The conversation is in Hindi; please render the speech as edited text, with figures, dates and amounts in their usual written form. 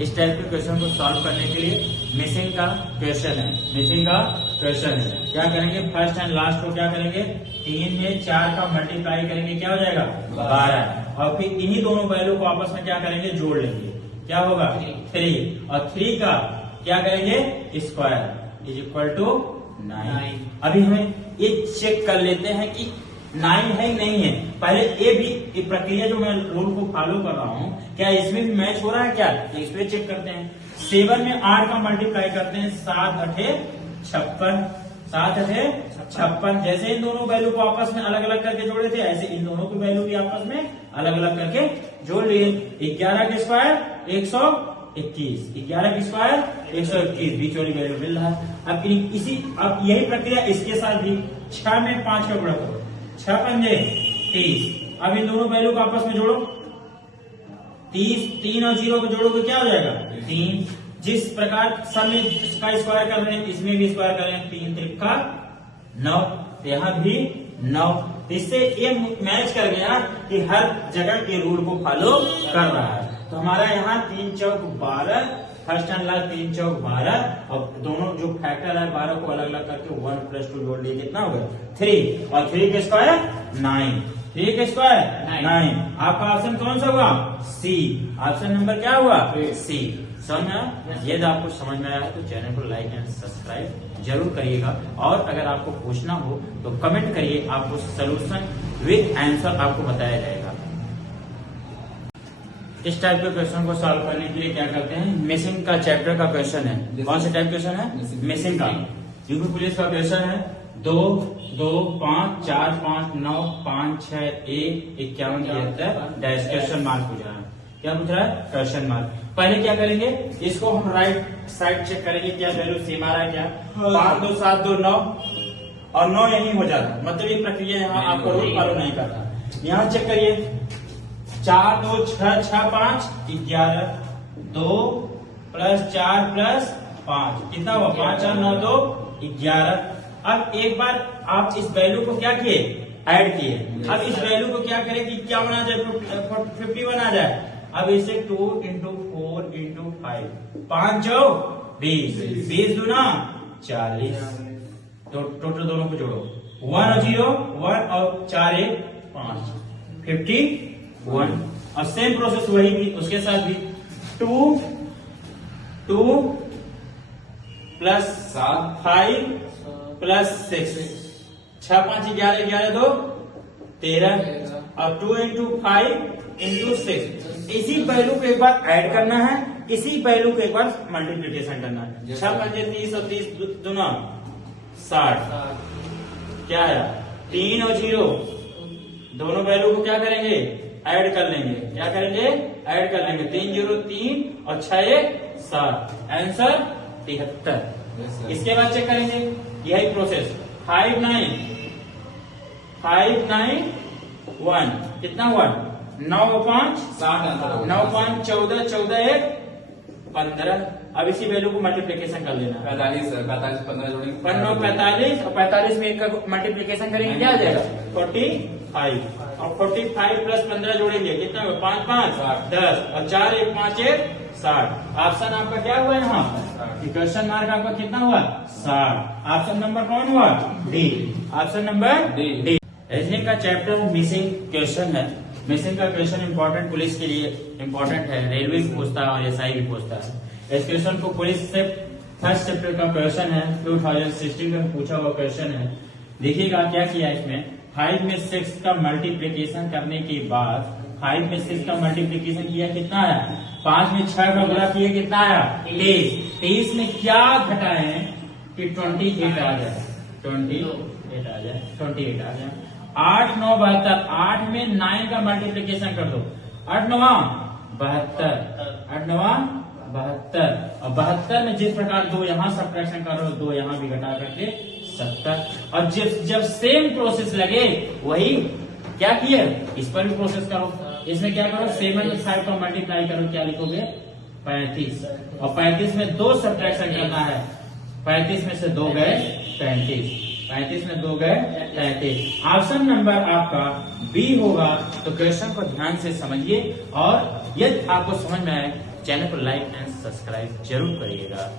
इस टाइप के क्वेश्चन को सॉल्व करने के लिए मिसिंग का क्वेश्चन है, मिसिंग का क्वेश्चन है। क्या करेंगे, फर्स्ट एंड लास्ट को क्या करेंगे, 3 में 4 का मल्टीप्लाई करेंगे, क्या हो जाएगा 12, और फिर इन्हीं दोनों वैल्यू को आपस में क्या करेंगे, जोड़ लेंगे, क्या होगा 3, और 3 का क्या करेंगे स्क्वायर इज इक्वल टू 9। अभी हमें ये चेक कर लेते हैं कि 9 है नहीं है। पहले ये भी ये प्रक्रिया जो मैं रूल को फॉलो कर रहा हूँ, क्या इसमें भी मैच हो रहा है क्या, इस पे चेक करते हैं। 7 में 8 का मल्टीप्लाई करते हैं, 7 8 56, 7 8 56। जैसे इन दोनों वैल्यू को आपस में अलग अलग करके जोड़े थे, ऐसे इन दोनों की वैल्यू भी आपस में अलग अलग करके जोड़ लिए। 11 के स्क्वायर 121, 11 के स्क्वायर 121, बीच वाली वैल्यू मिल रहा है। अब यही प्रक्रिया इसके साथ भी 6 में 5 का गुणा करो, 6 पंजे 30। अब इन दोनों वैल्यू को आपस में जोड़ो, 30, 3 और 0 को जोड़ोगे क्या हो जाएगा 3। जिस प्रकार सब में इसका स्क्वायर कर रहे हैं, इसमें भी स्क्वायर कर रहे हैं, 3 त्रिका 9, यहाँ भी 9। इससे ये मैच कर गया कि हर जगह के रूल को फॉलो कर रहा है। तो हमारा यहाँ 3 चौक 12, फर्स्ट एंड लास्ट 3 चौक 12, और दोनों जो फैक्टर है 12 को अलग अलग करके 1 + 2 जोड़ लिए, कितना होगा 3, और 3 के स्क्वायर 9, 3 के स्क्वायर 9। आपका ऑप्शन कौन सा हुआ, सी। ऑप्शन नंबर क्या हुआ, सी। समझ में आया? यदि आपको समझ में आया है तो चैनल को लाइक एंड सब्सक्राइब जरूर करिएगा, और अगर आपको पूछना हो तो कमेंट करिए, आपको सोल्यूशन विद आंसर आपको बताया जाएगा। इस टाइप के क्वेश्चन को सॉल्व करने के लिए क्या करते हैं, मिसिंग का चैप्टर का क्वेश्चन है। कौन सा टाइप क्वेश्चन है, मिसिंग का। यूपी पुलिस का क्वेश्चन है 2 2 5 4 5 9 5 6 1 51 73 डैश क्वेश्चन मार्क पूछ रहा है। क्या पूछ रहा है, क्वेश्चन मार्क। पहले क्या करेंगे, इसको हम राइट साइड चेक करेंगे, क्या वैल्यू सेम आ रहा है क्या। 5 2 7 2 9, और 9 यही हो जाता है, मतलब ये प्रक्रिया यहाँ आपको रूल फॉलो नहीं करता। यहाँ चेक करिए, 4 2 6 6 5 11, 2 + 4 + 5 कितना हुआ, 5 4 9 2 11। अब एक बार आप इस वैल्यू को क्या किए, ऐड किए। अब इस वैल्यू को क्या करें कि क्या बना जाए, 51 आ जाए। अब इसे 2 × 4 × 5, 5 जो 20, 20 दूना 40। तो टोटल दोनों को जोड़ो, 1 और 0 1 और 4 1 5, 51। और सेम प्रोसेस वही भी उसके साथ भी 2 2 + 5 + 6, 6 5 11 11 2 13, और 2 × 5 × 6। इसी वैल्यू को एक बार ऐड करना है, इसी वैल्यू को एक बार मल्टीप्लीकेशन करना है। 6 पंजे 30 और 30 दूना 60, क्या है 3 और 0, दोनों वैल्यू को क्या करेंगे, ऐड कर लेंगे। क्या करेंगे, ऐड कर लेंगे। 3 0 3 और 6 1 7, आंसर 73। इसके बाद चेक करेंगे यही प्रोसेस, 5 9 1 कितना हुआ, 9 5 9 5 14 14 1 15। अब इसी वैल्यू को मल्टीप्लीकेशन कर लेना, 45 15 जोड़ेंगे, 45 और 45 में 1 का मल्टीप्लीकेशन करेंगे, क्या आ जाएगा 45, और 45 + 15 जोड़ेंगे, कितना हुआ 5 5 10, और 4 1 5 1 60। ऑप्शन आपका क्या हुआ यहाँ, क्वेश्चन मार्क आपका कितना हुआ 60। ऑप्शन नंबर कौन हुआ, D. Option number D. Reasoning का चैप्टर मिसिंग क्वेश्चन है। मिसिंग का क्वेश्चन इंपॉर्टेंट, पुलिस के लिए इंपॉर्टेंट है, रेलवे भी पूछता है और एसआई भी पूछता है। इस क्वेश्चन को पुलिस से फर्स्ट चैप्टर का क्वेश्चन है, 2016 में पूछा हुआ क्वेश्चन है। देखिएगा क्या किया इसमें, 5 में 6 का मल्टीप्लीकेशन करने के बाद 5 में 6 का मल्टीप्लीकेशन किया, कितना आया, 5 में 6 का गुणा किया, कितना आया 23। 23 में क्या घटाए कि 28 आ जाए, 28 आ जाए, 28 आ जाए। 8 9 72, 8 में 9 का मल्टीप्लीकेशन कर दो, 8 9 72, 8 9 72, और 72 में जिस प्रकार 2 यहाँ सब्ट्रैक्शन कर रहे हो, 2 यहाँ भी घटा करके 70। और जब सेम प्रोसेस लगे, वही क्या किए, इस पर भी प्रोसेस करो। इसमें क्या करो, 7 में 5 का मल्टीप्लाई करो, क्या लिखोगे 35, और 35 में 2 सब्ट्रैक्शन करना है, 35 में से 2 गए 35, 35 में 2 गए 33। ऑप्शन नंबर आपका बी होगा। तो क्वेश्चन को ध्यान से समझिए, और यदि आपको समझ में आए चैनल को लाइक एंड सब्सक्राइब जरूर करिएगा।